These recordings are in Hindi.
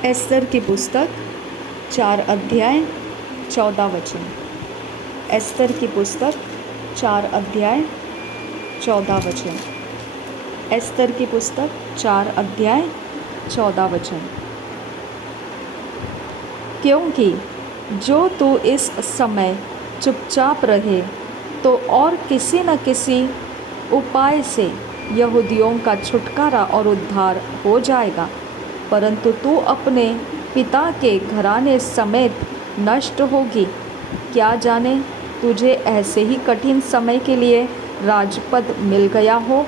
एस्तर की पुस्तक 4 अध्याय 14 वचन। एस्तर की पुस्तक 4 अध्याय 14 वचन। एस्तर की पुस्तक 4 अध्याय 14 वचन। क्योंकि जो तू इस समय चुपचाप रहे तो और किसी न किसी उपाय से यहूदियों का छुटकारा और उद्धार हो जाएगा, परंतु तू अपने पिता के घराने समेत नष्ट होगी। क्या जाने तुझे ऐसे ही कठिन समय के लिए राजपद मिल गया हो।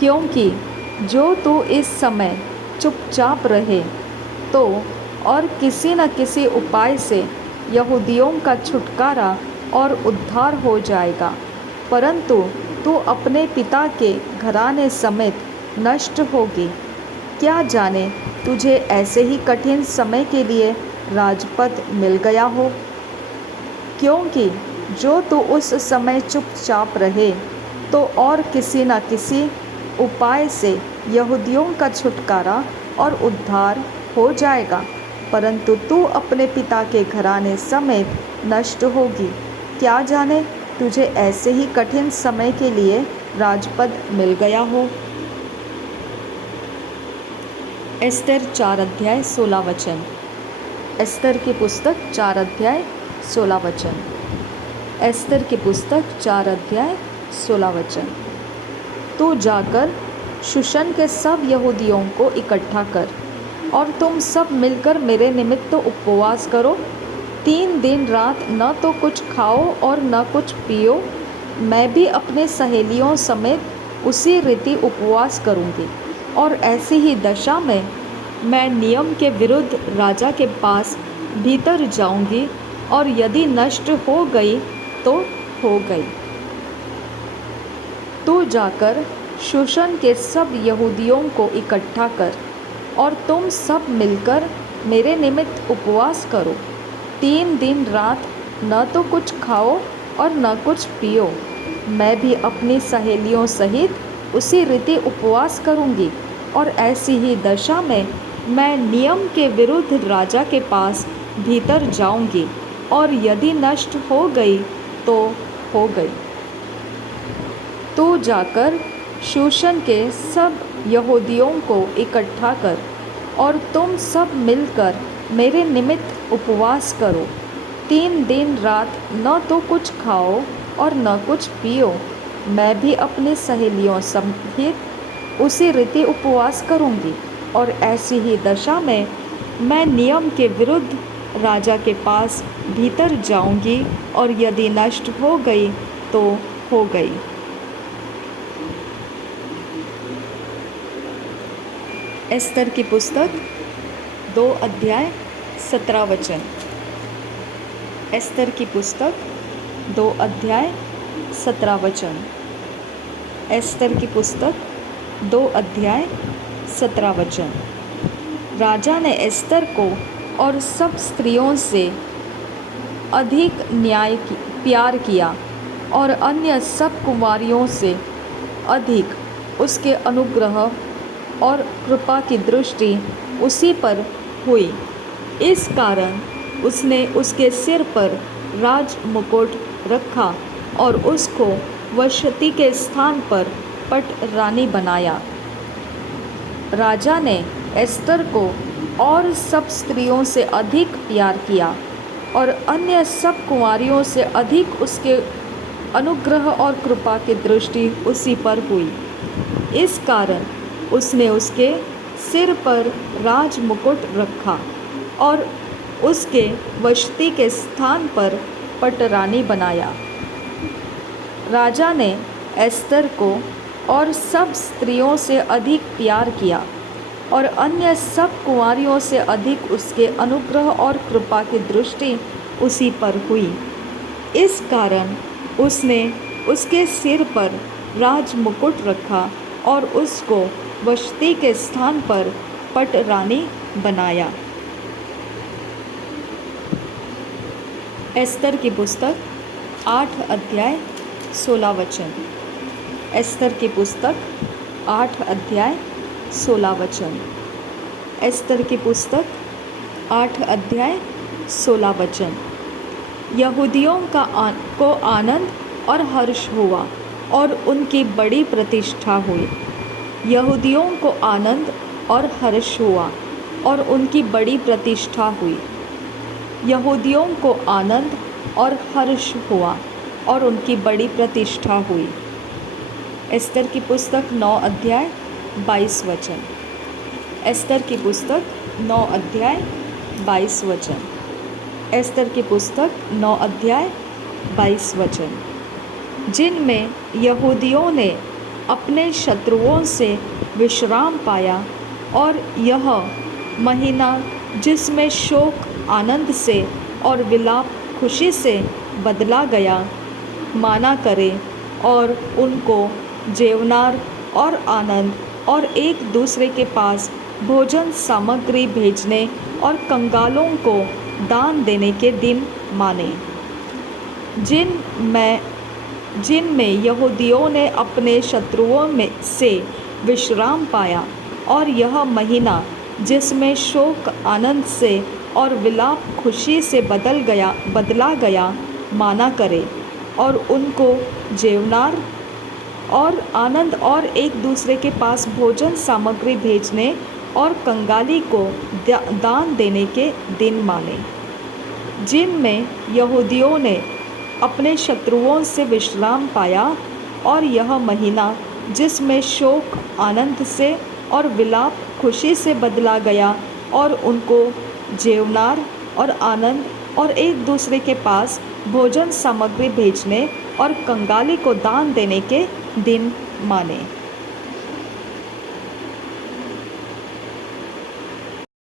क्योंकि जो तू इस समय चुपचाप रहे तो और किसी न किसी उपाय से यहूदियों का छुटकारा और उद्धार हो जाएगा, परंतु तू अपने पिता के घराने समेत नष्ट होगी। क्या जाने तुझे ऐसे ही कठिन समय के लिए राजपद मिल गया हो। क्योंकि जो तू उस समय चुपचाप रहे तो और किसी न किसी उपाय से यहूदियों का छुटकारा और उद्धार हो जाएगा, परंतु तू अपने पिता के घराने समेत नष्ट होगी। क्या जाने तुझे ऐसे ही कठिन समय के लिए राजपद मिल गया हो। एस्तर 4 अध्याय 16 वचन। एस्तर की पुस्तक 4 अध्याय 16 वचन। एस्तर की पुस्तक 4 अध्याय 16 वचन। तू जाकर शूशन के सब यहूदियों को इकट्ठा कर और तुम सब मिलकर मेरे निमित्त उपवास करो। 3 दिन रात न तो कुछ खाओ और न कुछ पियो। मैं भी अपने सहेलियों समेत उसी रीति उपवास करूँगी, और ऐसी ही दशा में मैं नियम के विरुद्ध राजा के पास भीतर जाऊंगी, और यदि नष्ट हो गई तो हो गई। तू जाकर शूशन के सब यहूदियों को इकट्ठा कर और तुम सब मिलकर मेरे निमित्त उपवास करो। 3 दिन रात न तो कुछ खाओ और न कुछ पियो। मैं भी अपनी सहेलियों सहित उसी रीति उपवास करूंगी, और ऐसी ही दशा में मैं नियम के विरुद्ध राजा के पास भीतर जाऊंगी, और यदि नष्ट हो गई तो हो गई। तू जाकर शूशन के सब यहूदियों को इकट्ठा कर और तुम सब मिलकर मेरे निमित्त उपवास करो। 3 दिन रात न तो कुछ खाओ और न कुछ पियो। मैं भी अपनी सहेलियों सहित उसी रीति उपवास करूंगी, और ऐसी ही दशा में मैं नियम के विरुद्ध राजा के पास भीतर जाऊंगी, और यदि नष्ट हो गई तो हो गई। एस्तर की पुस्तक 2 अध्याय 17 वचन। एस्तर की पुस्तक 2 अध्याय 17 वचन। एस्तर की पुस्तक 2 अध्याय 17 वचन। राजा ने एस्तर को और सब स्त्रियों से अधिक प्यार किया, और अन्य सब कुमारियों से अधिक उसके अनुग्रह और कृपा की दृष्टि उसी पर हुई। इस कारण उसने उसके सिर पर राज मुकुट रखा और उसको वशती के स्थान पर पट रानी बनाया। राजा ने एस्तर को और सब स्त्रियों से अधिक प्यार किया, और अन्य सब कुमारियों से अधिक उसके अनुग्रह और कृपा की दृष्टि उसी पर हुई। इस कारण उसने उसके सिर पर राज मुकुट रखा और उसके वशती के स्थान पर पटरानी बनाया। राजा ने एस्तर को और सब स्त्रियों से अधिक प्यार किया, और अन्य सब कुंवारियों से अधिक उसके अनुग्रह और कृपा की दृष्टि उसी पर हुई। इस कारण उसने उसके सिर पर राज मुकुट रखा और उसको वशती के स्थान पर पटरानी बनाया। एस्तर की पुस्तक 8 अध्याय 16 वचन। एस्तर की पुस्तक 8 अध्याय 16 वचन। एस्तर की पुस्तक 8 अध्याय 16 वचन। यहूदियों को आनंद और हर्ष हुआ और उनकी बड़ी प्रतिष्ठा हुई। यहूदियों को आनंद और हर्ष हुआ और उनकी बड़ी प्रतिष्ठा हुई। यहूदियों को आनंद और हर्ष हुआ और उनकी बड़ी प्रतिष्ठा हुई। एस्तर की पुस्तक 9 अध्याय 22 वचन। एस्तर की पुस्तक 9 अध्याय 22 वचन। एस्तर की पुस्तक 9 अध्याय 22 वचन। जिनमें यहूदियों ने अपने शत्रुओं से विश्राम पाया और यह महीना जिसमें शोक आनंद से और विलाप खुशी से बदला गया माना करें और उनको जेवनार और आनंद और एक दूसरे के पास भोजन सामग्री भेजने और कंगालों को दान देने के दिन माने। जिनमें यहूदियों ने अपने शत्रुओं में से विश्राम पाया और यह महीना जिसमें शोक आनंद से और विलाप खुशी से बदला गया माना करे और उनको जेवनार और आनंद और एक दूसरे के पास भोजन सामग्री भेजने और कंगाली को दान देने के दिन माने। जिनमें यहूदियों ने अपने शत्रुओं से विश्राम पाया और यह महीना जिसमें शोक आनंद से और विलाप खुशी से बदला गया और उनको जेवनार और आनंद और एक दूसरे के पास भोजन सामग्री भेजने और कंगाली को दान देने के दिन माने।